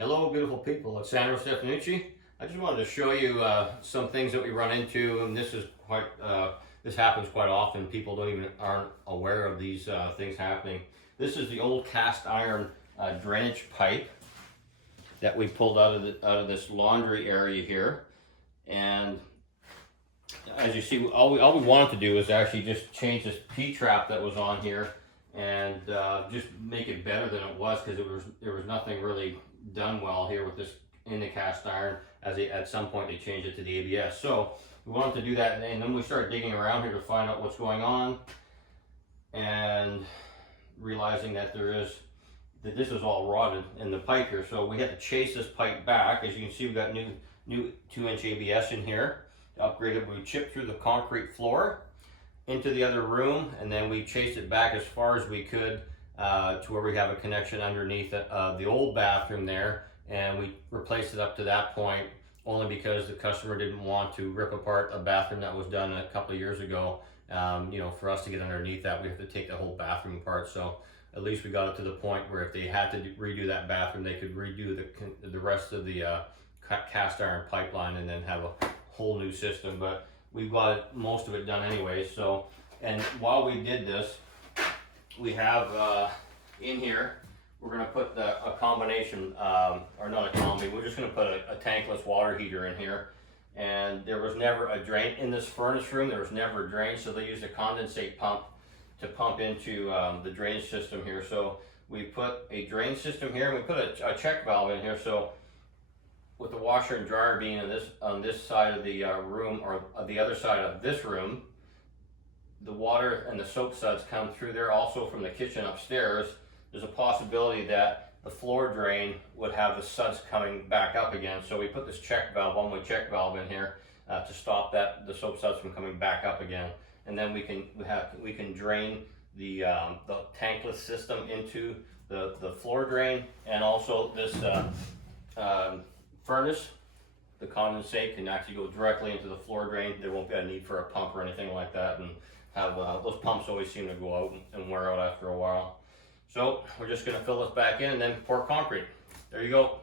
Hello, beautiful people. It's Sandro. I just wanted to show you some things that we run into, and this happens quite often. People aren't aware of these things happening. This is the old cast iron drainage pipe that we pulled out of this laundry area here, and as you see, all we wanted to do is actually just change this P-trap that was on here and just make it better than it was, because there was nothing really done well here with this in the cast iron. At some point they changed it to the ABS, so we wanted to do that, and then we started digging around here to find out what's going on, and realizing that this is all rotted in the pipe here. So we had to chase this pipe back. As you can see, we got new 2-inch ABS in here. Upgraded. We chipped through the concrete floor into the other room, and then we chased it back as far as we could to where we have a connection underneath the old bathroom there, and we replaced it up to that point only because the customer didn't want to rip apart a bathroom that was done a couple of years ago. For us to get underneath that, we have to take the whole bathroom apart. So at least we got it to the point where if they had to redo that bathroom, they could redo the rest of the cast iron pipeline and then have a whole new system. But we got most of it done anyway. So, and while we did this, we have in here, we're going to put a combination, or not a combi, we're just going to put a tankless water heater in here. And there was never a drain in this furnace room. There was never a drain, so they used a condensate pump to pump into the drainage system here. So we put a drain system here, and we put a check valve in here. So with the washer and dryer being on this side of the room, or the other side of this room, the water and the soap suds come through there. Also from the kitchen upstairs, there's a possibility that the floor drain would have the suds coming back up again. So we put this check valve, one-way check valve in here to stop the soap suds from coming back up again. And then we can drain the tankless system into the floor drain, and also this furnace, the condensate can actually go directly into the floor drain. There won't be a need for a pump or anything like that, and those pumps always seem to go out and wear out after a while. So we're just going to fill this back in and then pour concrete. There you go.